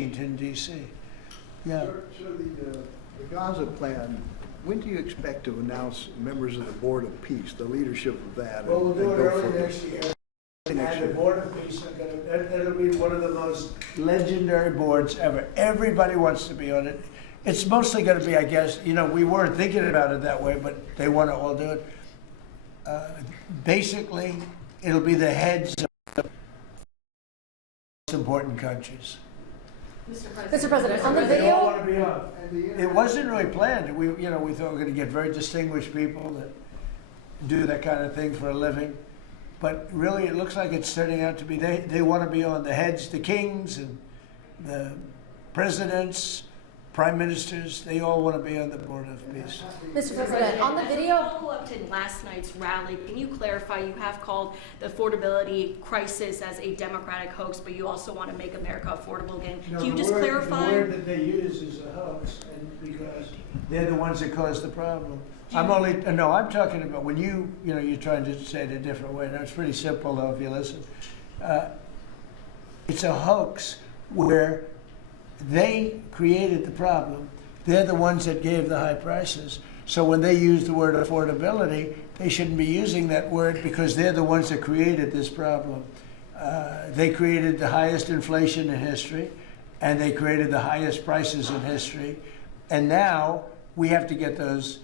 Washington, D.C. Yeah. So the Gaza plan, when do you expect to announce members of the Board of Peace, the leadership of that? Well, we'll do it go early forward? next year. And the Board of Peace, it'll be one of the most legendary boards ever. Everybody wants to be on it. It's mostly going to be, I guess, we weren't thinking about it that way, but they want to all do it. Basically, it'll be the heads of the most important countries. Mr. President, on the They all video, want to be on. It wasn't really planned. We thought we were going to get very distinguished people that do that kind of thing for a living. But really, it looks like it's turning out to be they want to be on the heads, the kings and the presidents, prime ministers. They all want to be on the Board of Peace. Mr. President, on the video. Follow up to last night's rally, can you clarify? You have called the affordability crisis as a Democratic hoax, but you also want to make America affordable again. Can you just clarify? The word that they use is a hoax, and because they're the ones that caused the problem. I'm talking about when you're trying to say it a different way. Now, it's pretty simple, though, if you listen. It's a hoax where they created the problem. They're the ones that gave the high prices. So when they use the word affordability, they shouldn't be using that word because they're the ones that created this problem. They created the highest inflation in history, and they created the highest prices in history. And now we have to get those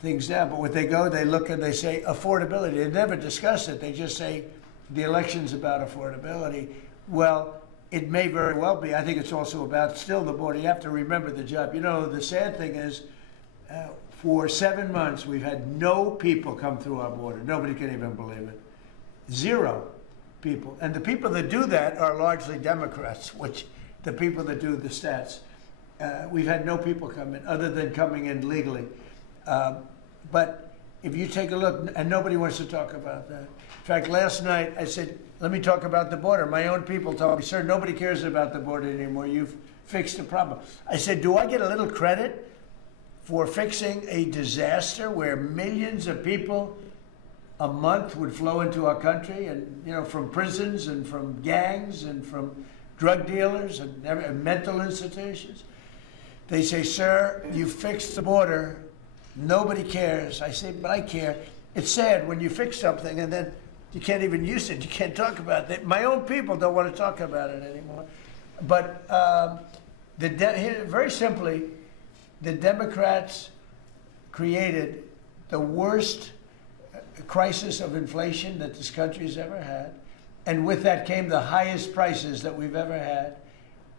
things down. But when they look and they say affordability. They never discuss it. They just say the election's about affordability. Well, it may very well be. I think it's also about still the border. You have to remember the job. The sad thing is for 7 months, we've had no people come through our border. Nobody can even believe it. 0 people. And the people that do that are largely Democrats, which the people that do the stats. We've had no people come in other than coming in legally. But if you take a look, and nobody wants to talk about that. In fact, last night I said, let me talk about the border. My own people told me, sir, nobody cares about the border anymore. You've fixed the problem. I said, do I get a little credit for fixing a disaster where millions of people a month would flow into our country and, from prisons and from gangs and from drug dealers and mental institutions? They say, sir, you fixed the border. Nobody cares. I say, but I care. It's sad when you fix something and then you can't even use it. You can't talk about it. My own people don't want to talk about it anymore. But very simply, the Democrats created the worst crisis of inflation that this country has ever had. And with that came the highest prices that we've ever had.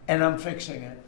And I'm fixing it.